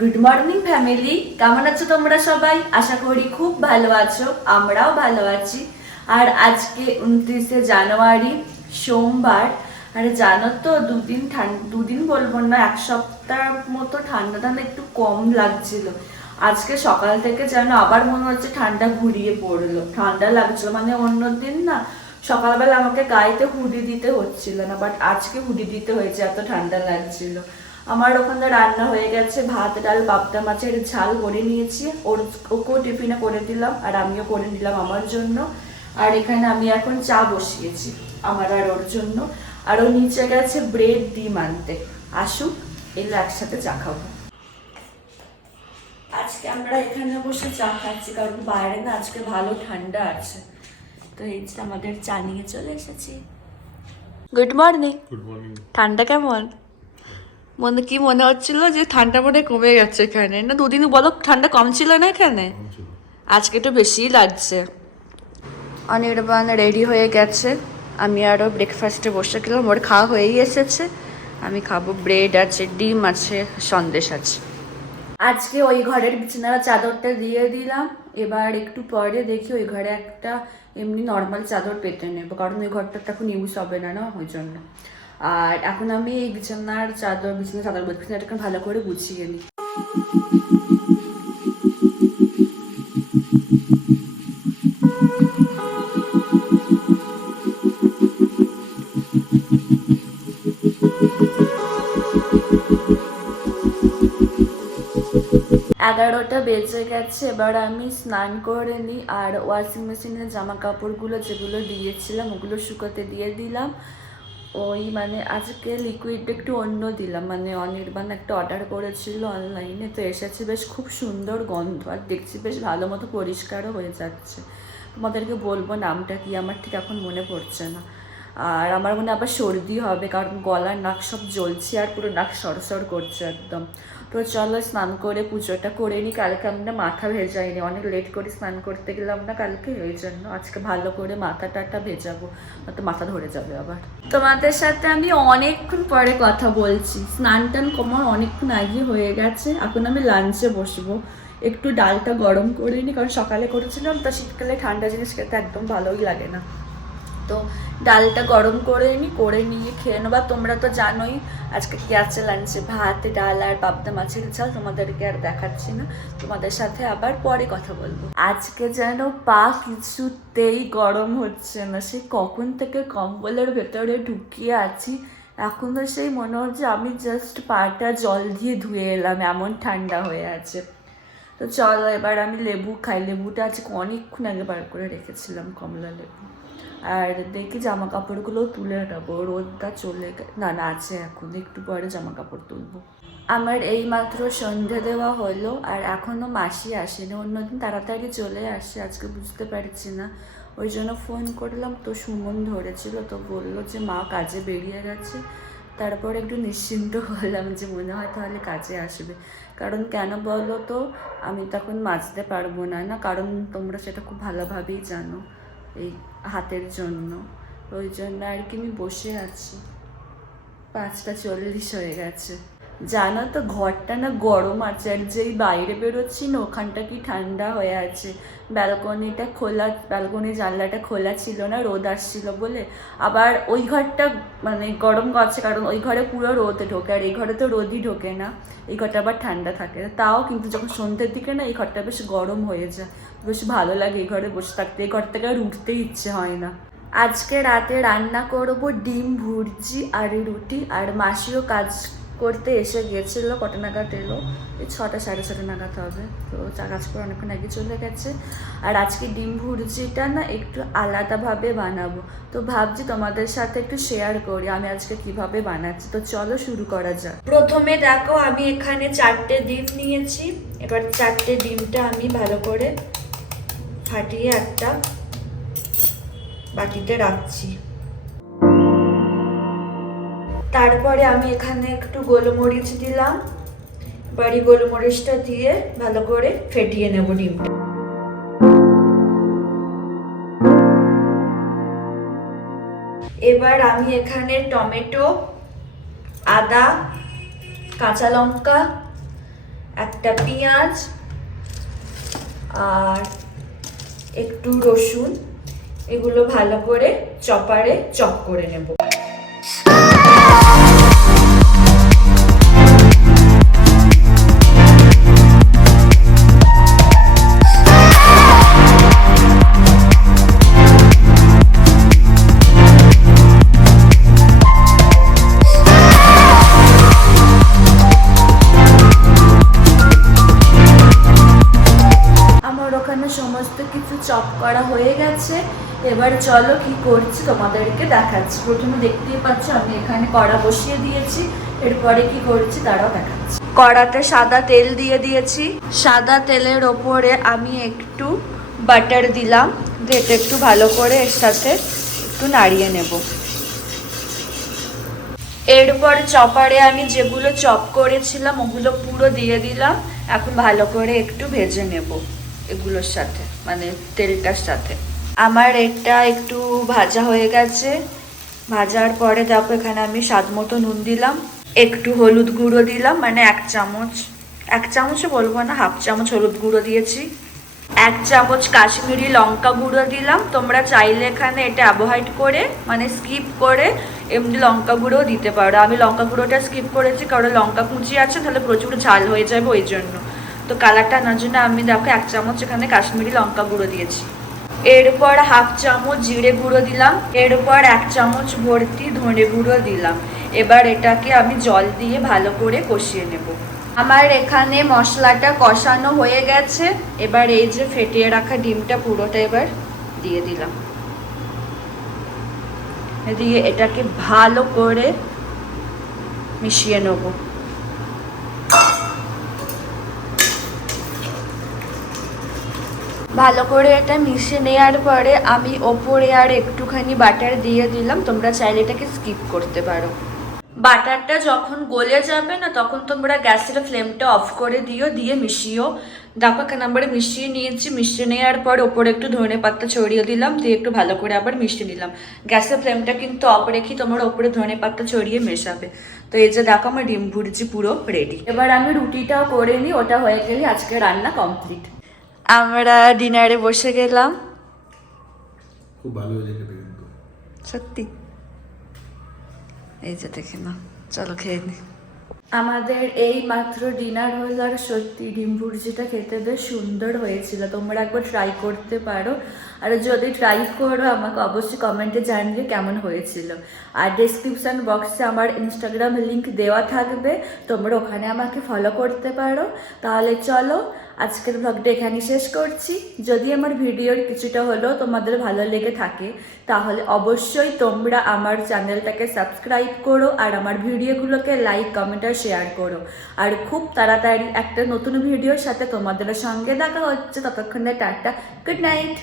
Good morning family কেমন আছো তোমরা সবাই? আশা করি খুব ভালো আছো, আমরাও ভালো আছি। আর আজকে উনত্রিশে জানুয়ারি, সোমবার। আর জানো তো, দুদিন দুদিন বলব না, এক সপ্তাহ মতো ঠান্ডা ঠান্ডা একটু কম লাগছিল। আজকে সকাল থেকে যেন আবার মনে হচ্ছে ঠান্ডা ঘুরিয়ে পড়ল। ঠান্ডা লাগছিল মানে অন্যদিন না, সকালবেলা আমাকে গায়েতে হুডি দিতে হচ্ছিল না বাট আজকে হুডি দিতে হয়েছে, এত ঠান্ডা লাগছিল। আমার ওখানে রান্না হয়ে গেছে ভাত ডাল পাবদা মাছের ঝাল করে নিয়েছি। ওর ওকেও টিফিনে করে দিলাম আর আমিও করে নিলাম আমার জন্য। আর এখানে আমি এখন চা বসিয়েছি আমার আর ওর জন্য। আর ও নিচে গেছে ব্রেড ডিম আনতে আসুক এগুলো একসাথে চা খাব। আজকে আমরা এখানে বসে চা খাচ্ছি কারণ বাইরে না আজকে ভালো ঠান্ডা আছে। তো এই যে আমাদের চা নিয়ে চলে এসেছি। গুড মর্নিং গুড মর্নিং ঠান্ডা কেমন? মনে কি মনে হচ্ছিল যে ঠান্ডা মনে কমে গেছে এখানে? না দুদিন বলো ঠান্ডা কম ছিল না এখানে? আজকে একটু বেশিই লাগছে। অনির্বাণ রেডি হয়ে গেছে। আমি আরও ব্রেকফাস্টে বসে গেলাম ওর খাওয়া হয়েই এসেছে। আমি খাব ব্রেড আছে ডিম আছে সন্দেশ আছে। আজকে ওই ঘরের বিছানার চাদরটা দিয়ে দিলাম। এবার একটু পরে দেখি ওই ঘরে একটা এমনি নর্মাল চাদর পেতে নেব কারণ ওই ঘরটা তো এখন ইউজ হবে না না ওই জন্য। আর এখন আমি এই বিছানার চাদর বিছানার চাদর বলছি বিছানাটাকে ভালো করে গুছিয়ে নিই। এগারোটা বেজে গেছে, এবার আমি স্নান করে নিই। আর ওয়াশিং মেশিনের জামা কাপড়গুলো যেগুলো দিয়েছিলাম, ওগুলো শুকোতে দিয়ে দিলাম। ওই মানে আজকে লিকুইড একটু অন্য দিলাম। মানে অনির্বাণ একটা অর্ডার করেছিল অনলাইনে তো এসেছে বেশ খুব সুন্দর গন্ধ আর দেখছি বেশ ভালো মতো পরিষ্কারও হয়ে যাচ্ছে। তোমাদেরকে বলব নামটা কি? আমার ঠিক এখন মনে পড়ছে না। আর আমার মনে আবার সর্দি হবে, কারণ গলার নাক সব জ্বলছে আর পুরো নাক সরসর করছে একদম। তো চলো স্নান করে পুজোটা করে নিই কালকে আমরা মাথা ভেজাইনি, অনেক লেট করে স্নান করতে গেলাম না কালকে? ওই জন্য আজকে ভালো করে মাথা টাটা ভেজাবো, নয়তো মাথা ধরে যাবে আবার। তোমাদের সাথে আমি অনেকক্ষণ পরে কথা বলছি, স্নান টান কমার অনেকক্ষণ আগে হয়ে গেছে, এখন আমি লাঞ্চে বসবো। একটু ডালটা গরম করে নিই কারণ সকালে করেছিলাম, তা শীতকালে ঠান্ডা জিনিস খেতে একদম ভালোই লাগে না। তো ডালটা গরম করে নিই করে নিয়ে খেয়ে নেব। তোমরা তো জানোই, আজকে কি আছে লাঞ্চে ভাত, ডাল আর পাবদা মাছের ঝাল, তোমাদেরকে আর দেখাচ্ছি না। তোমাদের সাথে আবার পরে কথা বলব। আজকে যেন পা কিছুতেই গরম হচ্ছে না। সে কখন থেকে কম্বলের ভেতরে ঢুকিয়ে আছি, এখন তো সেই মনে হচ্ছে আমি জাস্ট পাটা জল দিয়ে ধুয়ে এলাম, এমন ঠান্ডা হয়ে আছে। তো চলো এবার আমি লেবু খাই। লেবুটা আজকে অনেকক্ষণ আগে বার করে রেখেছিলাম, কমলা লেবু। আর দেখি জামা কাপড়গুলো তুলে নেব, রোদটা চলে না না, আছে এখন, একটু পরে জামা কাপড় তুলবো। আমার এই মাত্র সন্ধে দেওয়া হলো, আর এখনও মাসি আসেনি, অন্যদিন তাড়াতাড়ি চলে আসে, আজকে বুঝতে পারছি না। ওই জন্য ফোন করলাম, তো সুমন ধরেছিল, তো বলল যে মা কাজে বেরিয়ে গেছে। তারপর একটু নিশ্চিন্ত হলাম যে মনে হয় তাহলে কাজে আসবে। কারণ কেন বলো তো, আমি তখন মাজতে পারব না না, কারণ তোমরা সেটা খুব ভালোভাবেই জানো। এই হাতের জন্য। ওই জন্য আর কি আমি বসে আছি। পাঁচটা চল্লিশ হয়ে গেছে। জানো তো, ঘরটা না গরম আছে আর যেই বাইরে বেরোচ্ছি না, ওখানটা কি ঠান্ডা হয়ে আছে। ব্যালকনিটা খোলা, ব্যালকনি জানলাটা খোলা ছিল না, রোদ আসছিল বলে। আবার ওই ঘরটা মানে গরম আছে, কারণ ওই ঘরে পুরো রোদ ঢোকে, আর এই ঘরে তো রোদই ঢোকে না। এই ঘরটা আবার ঠান্ডা থাকে। তাও কিন্তু যখন সন্ধ্যের দিকে না, এই ঘরটা বেশ গরম হয়ে যায়। বেশ ভালো লাগে এই ঘরে বসে থাকতে। এই ঘর থেকে আর উঠতে ইচ্ছে হয় না। আজকে রাতে রান্না করব ডিম, ভুর্জি আর রুটি, আর মাসিও কাজ করতে এসে গেছিল, কটা নাগাদ এলো, এই ছটা, সাড়ে ছটা নাগাদ হবে। তো চা কাজ করে অনেকক্ষণ আগে চলে গেছে। আর আজকে ডিম ভুর্জিটা না একটু আলাদাভাবে বানাবো। তো ভাবছি তোমাদের সাথে একটু শেয়ার করি, আমি আজকে কীভাবে বানাচ্ছি। তো চলো শুরু করা যাক। প্রথমে দেখো, আমি এখানে চারটে ডিম নিয়েছি। এবার চারটে ডিমটা আমি ভালো করে ফাটিয়ে একটা বাটিতে রাখছি। তারপরে আমি এখানে একটু গোলমরিচ দিলাম। বাড়ি গোলমরিচটা দিয়ে ভালো করে ফেটিয়ে নেব ডিমটা এবার আমি এখানে টমেটো, আদা, কাঁচা লঙ্কা, একটা পেঁয়াজ আর একটু রসুন, এগুলো ভালো করে চপারে চপ করে নেব। চপ করা হয়ে গেছে। এবার চলো কি করছি তোমাদেরকে দেখাচ্ছি। প্রথমে দেখতেই পাচ্ছ আমি এখানে কড়া বসিয়ে দিয়েছি। এরপরে কি করছি তারাও দেখাচ্ছি। কড়াতে সাদা তেল দিয়ে দিয়েছি। সাদা তেলের ওপরে আমি একটু বাটার দিলাম। দিয়ে এটা একটু ভালো করে এর সাথে একটু নাড়িয়ে নেব। এরপর চপারে আমি যেগুলো চপ করেছিলাম, ওগুলো পুরো দিয়ে দিলাম। এখন ভালো করে একটু ভেজে নেব। এগুলোর সাথে মানে তেলটার সাথে। আমার এটা একটু ভাজা হয়ে গেছে। ভাজার পরে দেখো এখানে আমি স্বাদ মতো নুন দিলাম, একটু হলুদ গুঁড়ো দিলাম মানে এক চামচ। এক চামচও বলব না, হাফ চামচ হলুদ গুঁড়ো দিয়েছি। এক চামচ কাশ্মীরি লঙ্কা গুঁড়ো দিলাম। তোমরা চাইলে এখানে এটা অ্যাভয়েড করে মানে স্কিপ করে এমনি লঙ্কা গুঁড়ো দিতে পারো। আমি লঙ্কা গুঁড়োটা স্কিপ করেছি, কারণ লঙ্কা কুচি আছে, তাহলে প্রচুর ঝাল হয়ে যাবে ওই জন্য। তো কালারটা আনার জন্য আমি দেখো এক চামচ এখানে কাশ্মীরি লঙ্কা গুঁড়ো দিয়েছি। এরপর হাফ চামচ জিরে গুঁড়ো দিলাম, এরপর এক চামচ ভর্তি ধনে গুঁড়ো দিলাম। এবার এটাকে আমি জল দিয়ে ভালো করে কষিয়ে নেব। আমার এখানে মশলাটা কষানো হয়ে গেছে, এবার এই যে ফেটিয়ে রাখা ডিমটা পুরোটা এবার দিয়ে দিলাম। দিয়ে এটাকে ভালো করে মিশিয়ে নেব। ভালো করে এটা মিশে নেওয়ার পরে আমি ওপরে আর একটুখানি বাটার দিয়ে দিলাম। তোমরা চাইলে এটাকে স্কিপ করতে পারো। বাটারটা যখন গলে যাবে না, তখন তোমরা গ্যাসের ফ্লেমটা অফ করে দিও, দিয়ে মিশিও দেখো এখানে আমরা মিশিয়ে নিয়েছি। মিশিয়ে নেওয়ার পর ওপরে একটু ধনে পাতা ছড়িয়ে দিলাম, দিয়ে একটু ভালো করে আবার মিশিয়ে নিলাম। গ্যাসের ফ্লেমটা কিন্তু অফ রেখে তোমরা ওপরে ধনে পাতা ছড়িয়ে মেশাবে। তো এই যে দেখো আমার ডিম ভুরজি পুরো রেডি এবার আমি রুটিটাও করে নিই, ওটা হয়ে গেলে আজকে রান্না কমপ্লিট আমরা ডিনারে বসে গেলাম। খুব ভালো হয়েছে সত্যি। এই যে দেখে না চলো খেয়ে নি। আমাদের এই মাত্র ডিনার হলো আর সত্যি ডিম ভুর্জিটা খেতে বেশ সুন্দর হয়েছিল। তোমরা একবার ট্রাই করতে পারো। আর যদি ট্রাই করো আমাকে অবশ্যই কমেন্টে জানিয়ে কেমন হয়েছিল। আর ডেসক্রিপশন বক্সে আমার ইনস্টাগ্রাম লিংক দেওয়া থাকবে। তোমরা ওখানে আমাকে ফলো করতে পারো। তাহলে চলো আজকের ব্লগটা এখানেই শেষ করছি। যদি আমার ভিডিওর কিছুটা হলেও তোমাদের ভালো লেগে থাকে, তাহলে অবশ্যই তোমরা আমার চ্যানেলটাকে সাবস্ক্রাইব করো আর আমার ভিডিওগুলোকে লাইক কমেন্ট আর শেয়ার করো। আর খুব তাড়াতাড়ি একটা নতুন ভিডিওর সাথে তোমাদের সঙ্গে দেখা হচ্ছে। ততক্ষণে টাটা গুড নাইট